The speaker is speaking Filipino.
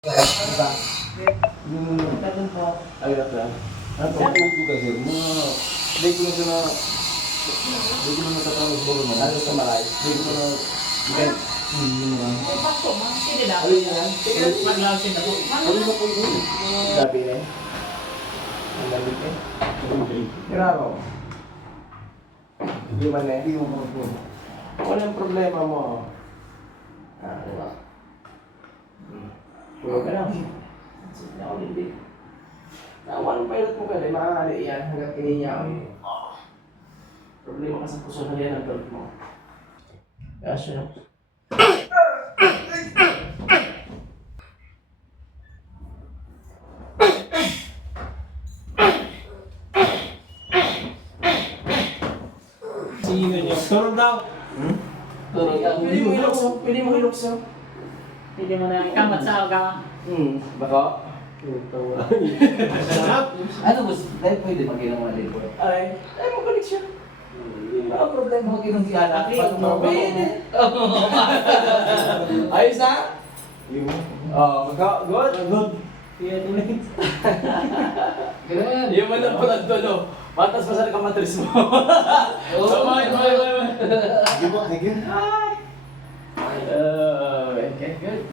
Diba? Ganun po. Ayun lang. Ang pagpapalito ko kasi, mga... Hindi ko na siya na... Hindi ko na natatapos mo naman. Ano sa malay? Hindi ko na... Hindi. Yun naman. Sige na. Alin yan? Mag-launching na po. Alin na po yun? Gabi na eh. Ang gabi eh. Kiraro. Hindi man eh. Hindi mo po. Walang problema mo. Diba? Huwag ka lang. Sige na ako hindi. Walang pilot mo ka rin, maaari yan hanggang kiniya ko eh. Problema ka sa puso na yan ang belt mo. Kaya siya. Sino niyo? Turog daw. Pero pwede mo hilokso. Pwede mo hilokso. Hindi mo na kamat sa aga. Baka? Sarap. Ano boss? Dahil pwede mag-inom mga libo. Ay magaling siya. Ano problema mag-inom si Ana? Pwede. Ayos na? Good? Good. Kaya tuloy. Ganun. Yung man ang pulag doon, no? Matas pa sa kamatris mo. Bye. Thank you. Okay, good.